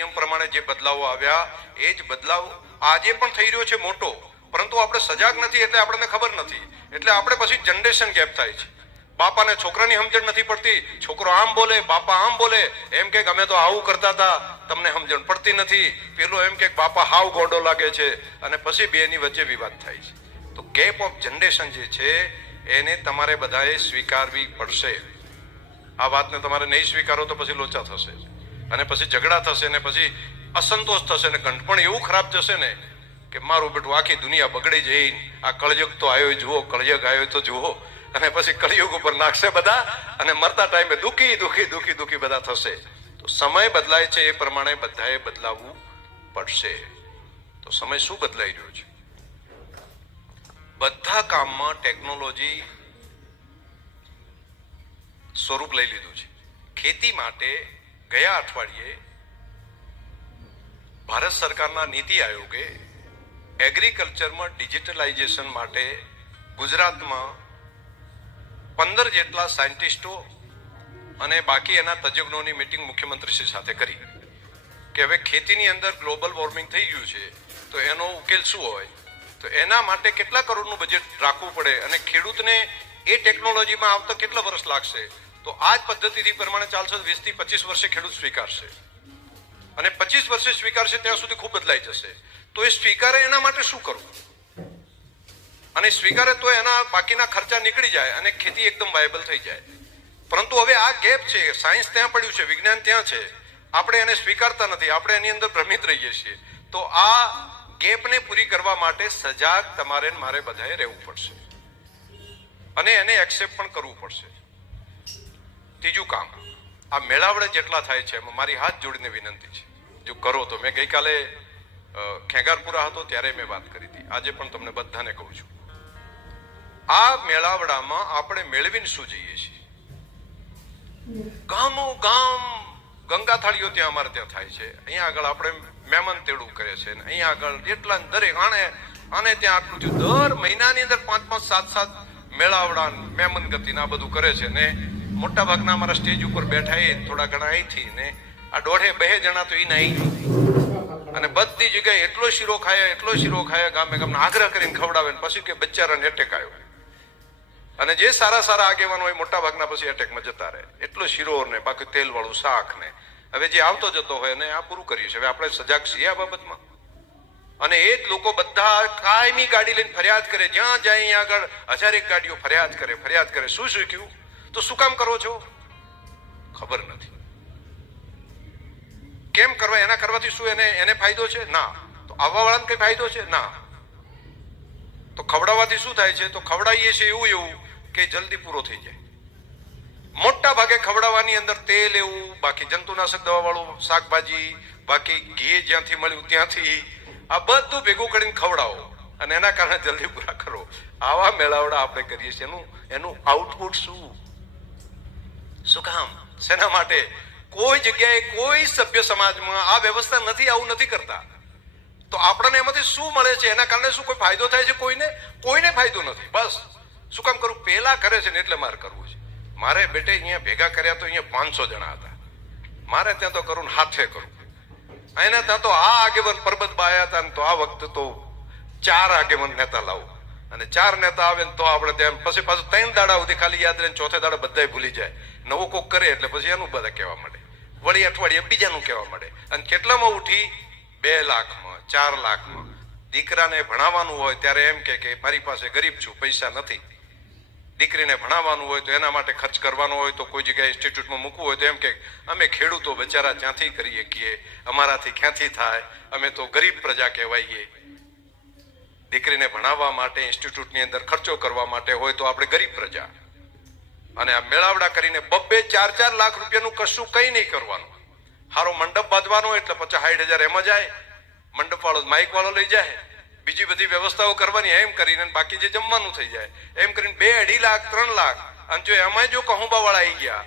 નિયમ પ્રમાણે જે બદલાવો આવ્યા એ જ બદલાવ આજે પણ થઈ રહ્યો છે મોટો, પરંતુ આપણે સજાગ નથી એટલે આપણને ખબર નથી, એટલે આપણે પછી જનરેશન ગેપ થાય છે. બાપાને છોકરાની સમજણ નથી પડતી, છોકરો આમ બોલે, બાપા આમ બોલે, એમ કે અમે તો આવું કરતા હતા, તમને સમજણ પડતી નથી. પેલો એમ કે બાપા હાવ ગોડો લાગે છે, અને પછી બેની વચ્ચે વિવાદ થાય છે. તો ગેપ ઓફ જનરેશન જે છે એને તમારે બધાએ સ્વીકારવી પડશે. આ વાતને તમારે નહીં સ્વીકારો તો પછી લોચા થશે, અને પછી ઝઘડા થશે, ને પછી અસંતોષ થશે, ને કંઠ પણ એવું ખરાબ જશે ને કે મારું બેટું આખી દુનિયા બગડી જઈ, આ કળયુગ તો આવ્યો જુઓ, કળયુગ આવ્યો તો જુઓ, અને પછી કળયુગ ઉપર નાખશે બધા, અને મરતા ટાઈમે દુખી દુખી દુખી દુખી બધા થશે. તો સમય બદલાય છે એ પ્રમાણે બધાએ બદલાવવું પડશે. તો સમય શું બદલાઈ રહ્યો છે? બધા કામમાં ટેકનોલોજી સ્વરૂપ લઈ લીધું છે. ખેતી માટે ગયા અઠવાડિયે ભારત સરકારના નીતિ આયોગે એગ્રીકલ્ચરમાં ડિજિટલાઇઝેશન માટે ગુજરાતમાં 15 જેટલા સાયન્ટિસ્ટો અને બાકી એના તજજ્ઞોની મીટિંગ મુખ્યમંત્રીશ્રી સાથે કરી કે હવે ખેતીની અંદર ગ્લોબલ વોર્મિંગ થઈ ગયું છે તો એનો ઉકેલ શું હોય, તો એના માટે કેટલા કરોડનું બજેટ રાખવું પડે, અને ખેડૂતને એ ટેકનોલોજીમાં આવતા કેટલા વર્ષ લાગશે. તો આ જ પદ્ધતિથી પ્રમાણે ચાલશે. 20 થી 25 વર્ષે ખેડૂત સ્વીકારશે, અને 25 વર્ષે સ્વીકારશે ત્યાં સુધી ખૂબ બદલાઈ જશે. તો એ સ્વીકારે એના માટે શું કરવું, અને સ્વીકારે તો એના બાકીના ખર્ચા નીકળી જાય અને ખેતી એકદમ વાયબલ થઈ જાય. પરંતુ હવે આ ગેપ છે, સાયન્સ ત્યાં પડ્યું છે, વિજ્ઞાન ત્યાં છે, આપણે એને સ્વીકારતા નથી, આપણે એની અંદર ભ્રમિત રહીએ છીએ. તો આ ગેપને પૂરી કરવા માટે સજાગ તમારે મારે બધાએ રહેવું પડશે, અને એને એક્સેપ્ટ પણ કરવું પડશે. ત્રીજું કામ, આ મેળાવડે જેટલા થાય છે એમાં મારી હાથ જોડીને વિનંતી છે, જો કરો તો. મેં ગઈકાલે ખેગારપુરા હતો ત્યારે મેં વાત કરી હતી, આજે પણ તમને બધાને કહું છું, આ મેળાવડામાં આપણે મેળવીને શું જઈએ છીએ? ગામો ગામ ગંગા થાળીઓ ત્યાં અમારે ત્યાં થાય છે. અહીંયા આગળ આપણે મહેમાન તેડું કરે છે, અહીંયા આગળ જેટલા દરેક આને ત્યાં આટલું થયું. દર મહિનાની અંદર 5-5, 7-7 મેળાવડા મહેમાન ગતિના બધું કરે છે. ને મોટા ભાગના અમારા સ્ટેજ ઉપર બેઠા એ થોડા ઘણા અહીંથી, ને આ 1.5-2 જણા તો એને અહીં, અને બધી જગ્યાએ એટલો શીરો ખાયા ગામે ગામના આગ્રહ કરીને ખવડાવે, પછી કે બચારાને એટેક આવ્યો. અને જે સારા સારા આગેવાનો હોય મોટા ભાગના પછી એટેકમાં જતા રહે. એટલો શીરો ને બાકી તેલ વાળું શાક ને હવે જે આવતો જતો હોય ને આ પૂરું કરીએ છીએ. હવે આપણે સજાગ છીએ આ બાબતમાં, અને એ જ લોકો બધા કાયમી ગાડી લઈને ફરિયાદ કરે, જ્યાં જાય અહીંયા આગળ 1000 ગાડીઓ ફરિયાદ કરે. શું શીખ્યું? તો શું કામ કરો છો? ખબર નથી. કેમ કરવા? એના કરવાથી શું એને ફાયદો છે? ના. તો આવવા વાળાને કઈ ફાયદો છે? ના. તો ખવડાવવાથી શું થાય છે? તો ખવડાવીએ છીએ એવું કે જલ્દી પૂરો થઈ જાય. મોટા ભાગે ખવડાવવાની અંદર તેલ એવું, બાકી જંતુનાશક દવા વાળું શાકભાજી, બાકી ઘી જ્યાંથી મળ્યું ત્યાંથી, આ બધું ભેગું કરીને ખવડાવો, અને એના કારણે જલ્દી પૂરા કરો. આવા મેળાવડા આપણે કરીએ છીએ. એનું આઉટપુટ શું કામ? શેના માટે? કોઈ જગ્યાએ કોઈ સભ્ય સમાજમાં આ વ્યવસ્થા નથી, આવું નથી કરતા. તો આપણને એમાંથી શું મળે છે? એના કારણે શું કોઈ ફાયદો થાય છે? કોઈને ફાયદો નથી. બસ શું કામ કરું? પેલા કરે છે ને એટલે મારે કરવું છે. મારે બેટે અહીંયા ભેગા કર્યા તો અહીંયા 500 જણા હતા, મારે ત્યાં તો કરું ને હાથે કરું. એને ત્યાં તો આ આગેવાન પરબતબા આવ્યા હતા ને, તો આ વખતે તો 4 આગેવાન નેતા લાવું, અને 4 નેતા આવે ને તો આપણે ત્યાં પછી પાછું 3 દાડા સુધી ખાલી યાદ રહે, ચોથે દાડા બધા ભૂલી જાય. નવું કોક કરે એટલે પછી એનું બધા કહેવા માંડે, વળી અઠવાડિયે બીજાનું કહેવા માંડે. અને કેટલામાં ઉઠી? 2 લાખમાં, 4 લાખમાં. દીકરાને ભણાવવાનું હોય ત્યારે એમ કે મારી પાસે ગરીબ છું, પૈસા નથી. દીકરીને ભણાવવાનું હોય તો એના માટે ખર્ચ કરવાનો હોય તો કોઈ જગ્યાએ ઇન્સ્ટિટ્યૂટમાં મૂકવું હોય તો એમ કે અમે ખેડૂતો બચારા ક્યાંથી કરીએ કીએ, અમારાથી ક્યાંથી થાય, અમે તો ગરીબ પ્રજા કહેવાઈએ. દીકરીને ભણાવવા માટે ઇન્સ્ટિટ્યૂટની અંદર ખર્ચો કરવા માટે હોય તો આપણે ગરીબ પ્રજા. અને આ મેળાવડા કરીને 2-4 લાખ રૂપિયાનું કશું કંઈ નહીં કરવાનું. સારો મંડપ બાંધવાનો એટલે 50-60 હજાર એમાં જાય. મંડપ વાળો માઇક વાળો લઈ જાય, બીજી બધી વ્યવસ્થાઓ કરવાની, એમ કરીને બાકી જે જમવાનું થઈ જાય, એમ કરીને 2-2.5 લાખ 3 લાખ. અને જો એમાં જો કહુંબા વાળા આવી ગયા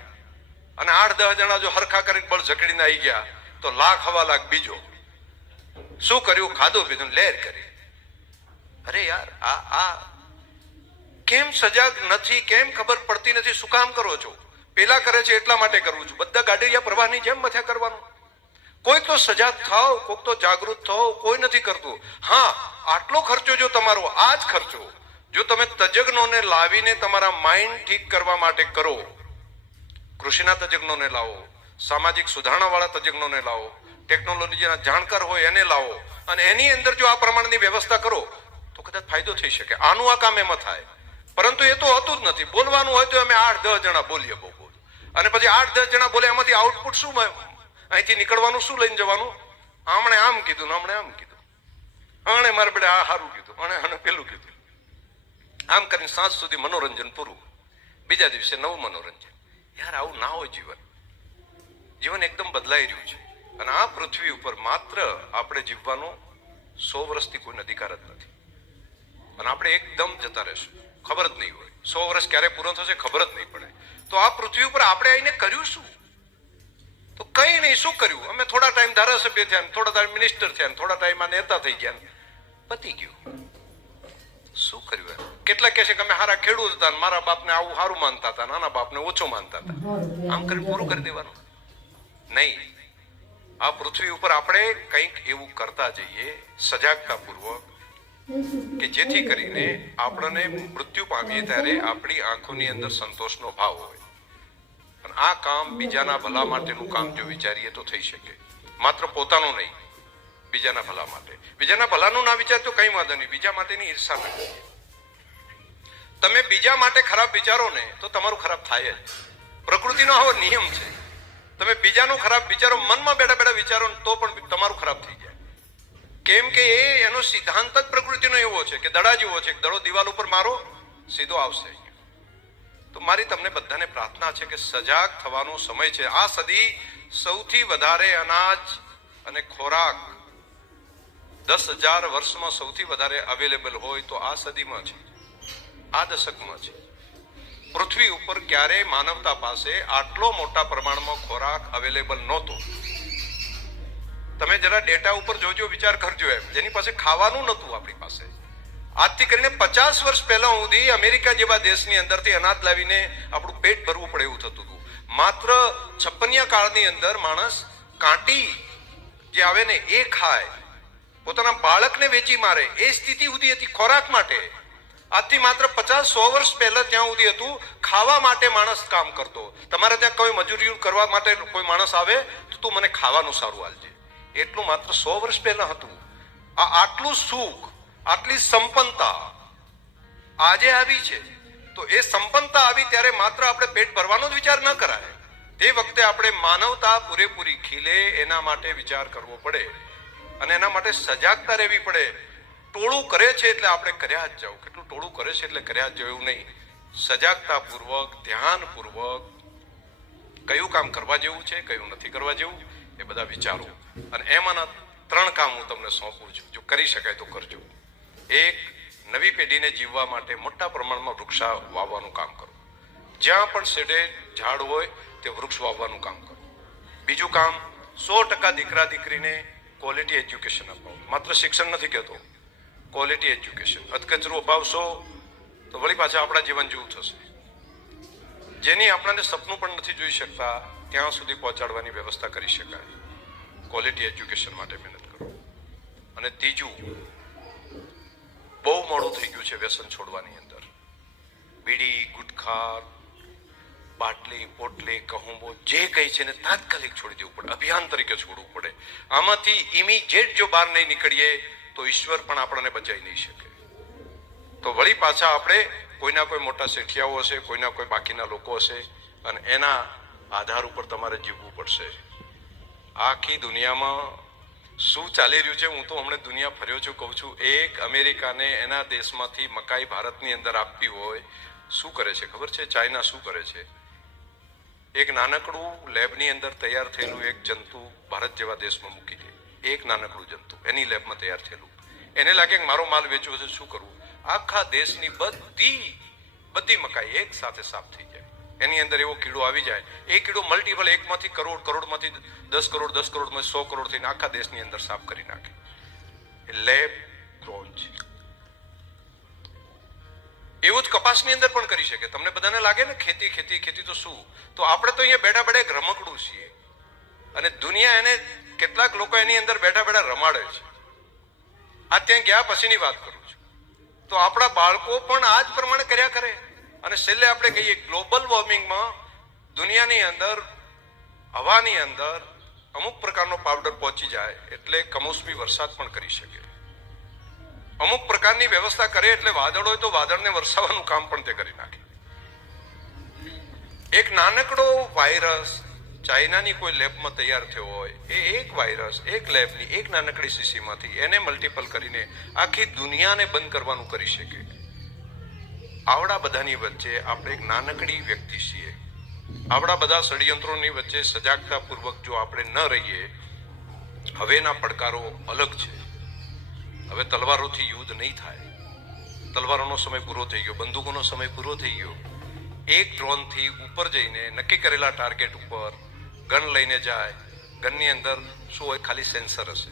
અને 8-10 જણા જો હરખા કરીને બળ ઝકડીને આવી ગયા તો 1.5 લાખ બીજો. શું કર્યું? ખાધું પીધું, લહેર કરી. અરે યાર, આ કેમ સજાગ નથી? કેમ ખબર પડતી નથી? શું કામ કરો છો? પેલા કરે છે એટલા માટે કરવું છું. બધા ગાડીયા પ્રવાહની જેમ મથ્યા કરવાનું. કોઈક તો સજાગ થાવ, કોઈક તો જાગૃત થાવ, કોઈ નથી કરતું. હા, આટલો ખર્ચો જો તમારો, આ જ ખર્ચો જો તમે તજજ્ઞોને લાવીને તમારા માઇન્ડ ઠીક કરવા માટે કરો, કૃષિના તજજ્ઞોને લાવો, સામાજિક સુધારણા વાળા તજજ્ઞોને લાવો, ટેકનોલોજીના જાણકાર હોય એને લાવો, અને એની અંદર જો આ પ્રમાણની વ્યવસ્થા કરો તો કદાચ ફાયદો થઈ શકે. આનું આ કામ એમાં થાય. પરંતુ એ તો હોતું જ નથી. બોલવાનું હોય તો અમે 8-10 જણા બોલીએ, બહુ બોલ, અને પછી 8-10 જણા બોલે, એમાંથી આઉટપુટ શું, અહીંથી નીકળવાનું શું લઈને જવાનું? આમણે આમ કીધું ને આમણે આમ કીધું, આણે મારે બેટા આ સારું કીધું, આણે પેલું કીધું, આમ કરીને સાંજ સુધી મનોરંજન પૂરું, બીજા દિવસે નવું મનોરંજન. યાર, આવું ના હોય જીવન. જીવન એકદમ બદલાઈ રહ્યું છે, અને આ પૃથ્વી ઉપર માત્ર આપણે જીવવાનો 100 વર્ષથી કોઈ અધિકાર જ નથી, અને આપણે એકદમ જતા રહેશું, ખબર જ નહીં હોય. 100 વર્ષ ક્યારે પૂરો થશે ખબર જ નહીં પડે. તો આ પૃથ્વી ઉપર આપણે આવીને કર્યું શું? તો કઈ નહીં. શું કર્યું? અમે થોડા ટાઈમ ધારાસભ્ય થયા, થોડા ટાઈમ મિનિસ્ટર થયા, થોડા ટાઈમ નેતા થઈ ગયા, પતી ગયું. શું કર્યું? કેટલા કહે છે કે અમે સારા ખેડૂત હતા, મારા બાપને આવું સારું માનતા હતા, નાના બાપને ઓછું માનતા હતા. આમ કરી પૂરું કરી દેવાનું નહીં. આ પૃથ્વી ઉપર આપણે કંઈક એવું કરતા જઈએ સજાગતા પૂર્વક, કે જેથી કરીને આપણને મૃત્યુ પામીએ ત્યારે આપણી આંખોની અંદર સંતોષનો ભાવ હોય. અને આ કામ બીજાના ભલા માટેનું કામ જો વિચારીએ તો થઈ શકે. માત્ર પોતાનું નહીં, બીજાના ભલા માટે. બીજાના ભલાનું ના વિચાર તો કઈ વાંધો નહીં, બીજા માટેની ઈર્ષા ન કરીએ. તમે બીજા માટે ખરાબ વિચારો ને તો તમારું ખરાબ થાય જ. પ્રકૃતિનો આવો નિયમ છે. તમે બીજાનો ખરાબ વિચારો, મનમાં બેઠા બેઠા વિચારો તો પણ તમારું ખરાબ થઈ જાય. કેમ કે એનો સિદ્ધાંત જ પ્રકૃતિનો એવો છે કે દડા જેવો છે. દડો દિવાલ ઉપર મારો, સીધો આવશે. તો મારી તમને બધાને પ્રાર્થના છે કે સજાગ થવાનો સમય છે. આ સદી સૌથી વધારે અનાજ અને ખોરાક 10,000 વર્ષમાં સૌથી વધારે અવેલેબલ હોય તો આ સદીમાં છે, આ દશકમાં છે. પૃથ્વી ઉપર ક્યારેય માનવતા પાસે આટલો મોટા પ્રમાણમાં ખોરાક અવેલેબલ નહોતો. તમે જરા ડેટા ઉપર જોજો, વિચાર કરજો. એમ જેની પાસે ખાવાનું નહોતું આપણી પાસે, આજથી કરીને 50 વર્ષ પહેલા સુધી અમેરિકા જેવા દેશની અંદરથી અનાજ લાવીને આપણું પેટ ભરવું પડે એવું થતું હતું. માત્ર 56 કાળની અંદર માણસ કાંટી જે આવે ને એ ખાય, પોતાના બાળકને વેચી મારે, એ સ્થિતિ સુધી હતી ખોરાક માટે. આજથી માત્ર 50-100 વર્ષ પહેલા ત્યાં સુધી હતું ખાવા માટે માણસ કામ કરતો. તમારે ત્યાં કોઈ મજૂરી કરવા માટે કોઈ માણસ આવે તો તું મને ખાવાનું સારું આલજે, એટલું માત્ર 100 વર્ષ પહેલા હતું. આટલું સુખ, આટલી સંપન્નતા આજે આવી છે. તો એ સંપન્નતા આવી ત્યારે માત્ર આપણે પેટ ભરવાનો જ વિચાર ન કરાય. તે વખતે આપણે માનવતા પૂરેપૂરી ખીલે એના માટે વિચાર કરવો પડે, અને એના માટે સજાગતા રહેવી પડે. ટોળું કરે છે એટલે આપણે કર્યા જ જાવ, કેટલું ટોળું કરે છે એટલે કર્યા જ જાવ એવું નહીં. સજાગતા પૂર્વક, ધ્યાન પૂર્વક કયું કામ કરવા જેવું છે, કયું નથી કરવા જેવું, એ બધા વિચારો. અને એમાંના 3 કામ હું તમને સોંપું છું, જો કરી શકાય તો કરજો. એક, નવી પેઢીને જીવવા માટે મોટા પ્રમાણમાં વૃક્ષા વાવવાનું કામ કરો. જ્યાં પણ શેઢે ઝાડ હોય તે વૃક્ષ વાવવાનું કામ કરો. બીજું કામ, 100% દીકરા દીકરીને ક્વોલિટી એજ્યુકેશન અપાવો. માત્ર શિક્ષણ નથી કહેતો, ક્વોલિટી એજ્યુકેશન. અધકચરું અપાવશો તો વળી પાછા આપણા જીવન જેવું થશે. જેની આપણને સપનું પણ નથી જોઈ શકતા ત્યાં સુધી પહોંચાડવાની વ્યવસ્થા કરી શકાય. ક્વોલિટી એજ્યુકેશન માટે મહેનત કરો. અને ત્રીજું, બહુ મોડું થઈ ગયું છે વ્યસન છોડવાની અંદર. બીડી, ગુટખા, બાટલી, પોટલી, કહુંબો, જે કઈ છે ને તાત્કાલિક છોડી દેવું પડે, અભિયાન તરીકે છોડવું પડે. આમાંથી ઇમિડિયેટ જો બહાર નહીં નીકળીએ તો ઈશ્વર પણ આપણને બચાવી નહીં શકે. તો વળી પાછા આપણે કોઈના કોઈ મોટા શેઠિયાઓ હશે, કોઈના કોઈ બાકીના લોકો હશે, અને એના આધાર ઉપર તમારે જીવવું પડશે. આખી દુનિયામાં શું ચાલી રહ્યું છે, હું તો હમણાં દુનિયા ફર્યો છું, કહું છું. એક અમેરિકાને એના દેશમાંથી મકાઈ ભારતની અંદર આપવી હોય, શું કરે છે ખબર છે? ચાઇના શું કરે છે? એક નાનકડું લેબની અંદર તૈયાર થયેલું એક જંતુ ભારત જેવા દેશમાં મૂકી દે. એક નાનકડું જંતુ એની લેબમાં તૈયાર થયેલું. એને લાગે કે મારો માલ વેચવો છે, શું કરવું? આખા દેશની બધી મકાઈ એક સાથે સાફ થઈ જાય. એની અંદર એવો કીડો આવી જાય, એ કીડો મલ્ટીપલ, એકમાંથી કરોડ, કરોડમાંથી 10 કરોડ, 10 કરોડમાં 100 કરોડ થઈને આખા દેશની અંદર સાફ કરી નાખે. લેબ ગ્રોન છે. એવું જ કપાસની અંદર પણ કરી શકે. તમને બધાને લાગે ને ખેતી ખેતી ખેતી તો શું? તો આપણે તો અહીંયા બેઠા બેઠા રમકડું છીએ. અને દુનિયા એને કેટલાક લોકો એની અંદર બેઠા બેઠા રમાડે છે. આ ત્યાં ગયા પછીની વાત કરું છું. તો આપણા બાળકો પણ આ જ પ્રમાણે કર્યા કરે. અને છેલ્લે આપણે કહીએ ગ્લોબલ વોર્મિંગમાં દુનિયાની અંદર હવાની અંદર અમુક પ્રકારનો પાવડર પહોંચી જાય એટલે કમોસમી વરસાદ પણ કરી શકે. અમુક પ્રકારની વ્યવસ્થા કરે એટલે વાદળ હોય તો વાદળને વરસાવવાનું કામ પણ તે કરી નાખે. એક નાનકડો વાયરસ ચાઇનાની કોઈ લેબમાં તૈયાર થયો હોય, એ એક વાયરસ એક લેબની એક નાનકડી શીશીમાંથી એને મલ્ટીપલ કરીને આખી દુનિયાને બંધ કરવાનું કરી શકે. આવડા બધાની વચ્ચે આપણે એક નાનકડી વ્યક્તિ છીએ. આવડા બધા ષડયંત્રોની વચ્ચે સજાગતાપૂર્વક જો આપણે ન રહીએ, હવેના પડકારો અલગ છે. હવે તલવારોથી યુદ્ધ નહીં થાય. તલવારોનો સમય પૂરો થઈ ગયો, બંદૂકોનો સમય પૂરો થઈ ગયો. એક ડ્રોનથી ઉપર જઈને નક્કી કરેલા ટાર્ગેટ ઉપર ગન લઈને જાય. ગનની અંદર શું હોય? ખાલી સેન્સર હશે.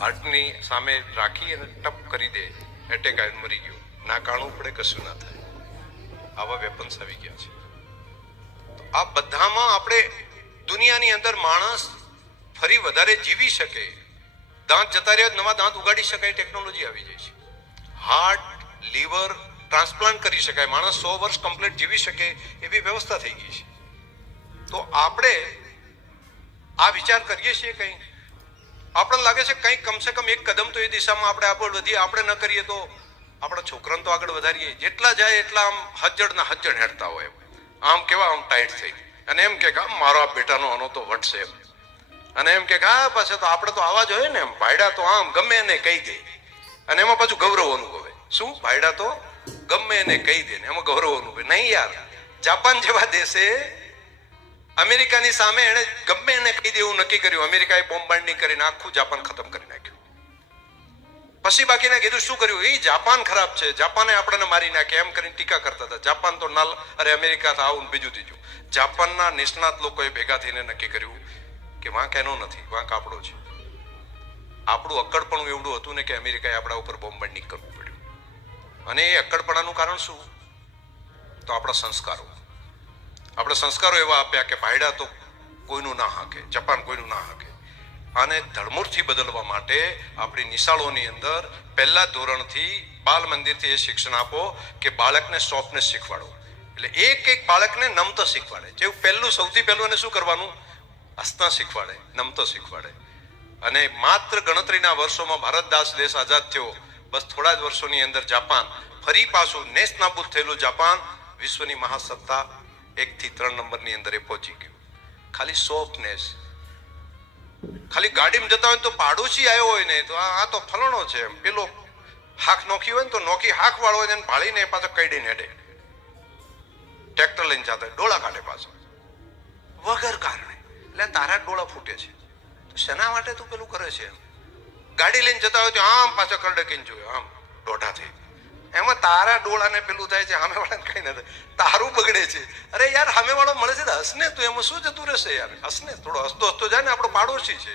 હાર્ટની સામે રાખી અને ટપ કરી દે, એટેક આવીને મરી ગયો. ના કાણું પડે, કશું ના થાય. આવા વેપન્સ આવી ગયા છે. આ બધામાં આપણે દુનિયાની અંદર માણસ ફરી વધારે જીવી શકે, દાંત જતા રહ્યા નવા દાંત ઉગાડી શકાય, ટેકનોલોજી આવી જાય છે. હાર્ટ, લીવર ટ્રાન્સપ્લાન્ટ કરી શકાય, માણસ 100 વર્ષ કમ્પ્લીટ જીવી શકે એવી વ્યવસ્થા થઈ ગઈ છે. તો આપણે આ વિચાર કરીએ છીએ કંઈ, આપણને લાગે છે કંઈક કમસે કમ એક કદમ તો એ દિશામાં આપણે આગળ વધીએ. આપણે ન કરીએ તો આપણા છોકરાને તો આગળ વધારીએ. જેટલા જાય એટલા આમ હજ્જડના હજ્જડ હેડતા હોય, આમ કેવા આમ ટાઈટ થઈ, અને એમ કે મારો આ બેટાનો આનો તો વટશે એમ, અને એમ કે હા પાછળ તો આપણે તો આવા જ હોય ને, એમ ભાઈડા તો આમ ગમે એને કહી દે, અને એમાં પાછું ગૌરવ અનુભવે. શું? ભાઈડા તો ગમે એને કહી દે ને એમાં ગૌરવ અનુભવે. નહીં યાર, જાપાન જેવા દેશે અમેરિકાની સામે એને ગમે એને કહી દે એવું નક્કી કર્યું. અમેરિકાએ બોમ્બાર્ડિંગ કરીને આખું જાપાન ખતમ કરી નાખ્યું. પછી બાકીને કીધું શું કર્યું? એ જાપાન ખરાબ છે, જાપાને આપણને મારી નાખે એમ કરીને ટીકા કરતા હતા. જાપાન તો નાલ, અરે અમેરિકા તો આવું બીજું ત્રીજું. જાપાનના નિષ્ણાત લોકોએ ભેગા થઈને નક્કી કર્યું કે વાંક એનો નથી, વાંક આપણો છે. આપણું અક્કડપણું એવડું હતું ને કે અમેરિકાએ આપણા ઉપર બોમ્બાર્ડિંગ કરવું પડ્યું. અને એ અક્કડપણાનું કારણ શું? તો આપણા સંસ્કારો. આપણે સંસ્કારો એવા આપ્યા કે ભાઈડા તો કોઈનું ના હાકે, જાપાન કોઈનું ના હાકે. આને ધડમૂળથી બદલવા માટે આપણી નિશાળોની અંદર પહેલા ધોરણથી બાલ મંદિરથી એ શિક્ષણ આપો કે બાળકને સોફ્ટનેસ શીખવાડો. એટલે એક એક બાળકને નમતા શીખવાડે. જેવું પહેલું સૌથી પહેલું એને શું કરવાનું? હસતા શીખવાડે, નમતા શીખવાડે. અને માત્ર ગણતરીના વર્ષોમાં ભારત દેશ આઝાદ થયો, બસ થોડા જ વર્ષોની અંદર જાપાન ફરી પાછું નેસ્ત નાબૂદ થયેલું જાપાન વિશ્વની મહાસત્તા 1 થી 3 નંબરની અંદર એ પહોંચી ગયું. ખાલી સોફ્ટનેસ. ખાલી ગાડીમાં જતા હોય તો પાડોશી આવ્યો હોય ને તો આ તો ફલાણો છે એમ, પેલો હાક નોખી હોય ને તો નોખી હાક વાળો હોય ને ભાળીને પાછો કઈડીને હેડે. ટ્રેક્ટર લઈને જતા ડોળા કાઢે પાછો વગર કારણે. એટલે તારા ડોળા ફૂટે છે તો શેના માટે તું પેલું કરે છે એમ? ગાડી લઈને જતા હોય તો આમ પાછો કરડકીને જોયો, આમ દોઢા થઈ. એમાં તારા ડોળાને પેલું થાય છે, સામે વાળાને કઈ નથી, તારું બગડે છે. અરે યાર, સામે વાળો મળે છે હસને, તું એમાં શું જતું રહેશે યાર? હસને, થોડો હસતો હસતો જાય ને. આપણો પાડોશી છે,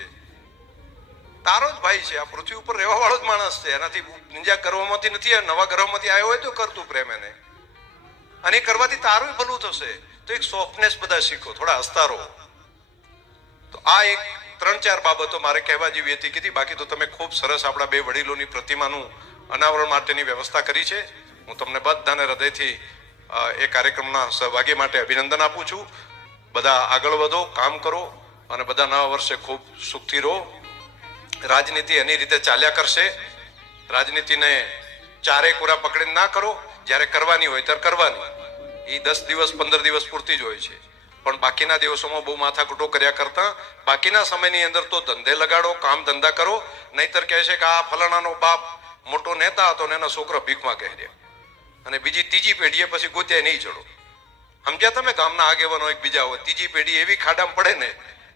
તારો જ ભાઈ છે, આ પૃથ્વી ઉપર રહેવા વાળો જ માણસ છે. એનાથી બીજા ગ્રહોમાંથી નથી, નવા ગ્રહોમાંથી આવ્યો હોય તો કરતું પ્રેમ એને, અને એ કરવાથી તારું ભલું થશે. તો એક સોફ્ટનેસ બધા શીખો, થોડા હસતા રહો. તો આ એક 3-4 બાબતો મારે કહેવા જેવી હતી. કીધી બાકી તો તમે ખૂબ સરસ આપણા 2 વડીલોની પ્રતિમાનું અનાવરણ માટેની વ્યવસ્થા કરી છે. હું તમને બધાને હૃદયથી એ કાર્યક્રમના સહભાગી માટે અભિનંદન આપું છું. બધા આગળ વધો, કામ કરો, અને બધા નવા વર્ષે ખૂબ સુખથી રહો. રાજનીતિ એની રીતે ચાલ્યા કરશે. રાજનીતિને ચારે કોરા પકડીને ના કરો. જ્યારે કરવાની હોય ત્યારે કરવાની. એ 10 દિવસ 15 દિવસ પૂરતી જ હોય છે. પણ બાકીના દિવસોમાં બહુ માથાકૂટો કર્યા કરતા બાકીના સમયની અંદર તો ધંધે લગાડો, કામ ધંધા કરો. નહીતર કહે છે કે આ ફલાણાનો બાપ મોટો નેતા હતો ને એના છોકરા ભીખમાં કહેર્યા, અને બીજી ત્રીજી પેઢીએ પછી ગોત્યા નહીં ચડો. સમજ્યા તમે? ગામના આગેવાનો એક બીજા હોય, ત્રીજી પેઢી એવી ખાડામાં પડે ને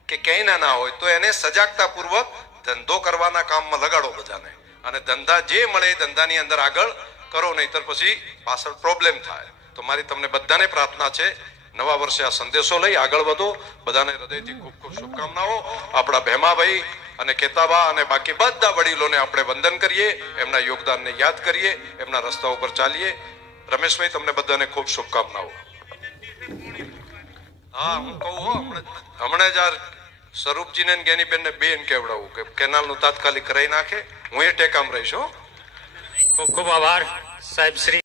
કે ક્યાંય ના હોય તો એને સજાગતાપૂર્વક ધંધો કરવાના કામમાં લગાડો બધાને. અને ધંધા જે મળે એ ધંધાની અંદર આગળ કરો, નહીતર પછી પાછળ પ્રોબ્લેમ થાય. તો મારી તમને બધાને પ્રાર્થના છે, નવા વર્ષે આ સંદેશો લઈ આગળ વધો. બધાને હૃદયથી ખૂબ ખૂબ શુભકામનાઓ. આપણા ભેમાભાઈ અને કેતાબા અને બાકી બધા વડીલોને આપણે વંદન કરીએ, એમના યોગદાનને યાદ કરીએ, એમના રસ્તા ઉપર ચાલીએ. રમેશભાઈ, તમને બધાને ખૂબ શુભકામનાઓ. હા, હું કહું હમણાં જ સ્વરૂપજીને ને જ્ઞાનીબેનને બેન કેવડાવું કે કેનાલનું તાત્કાલિક કરાવી નાખે. હું એ ટેકામ રહીશ હો. ખૂબ ખૂબ આભાર સાહેબ શ્રી.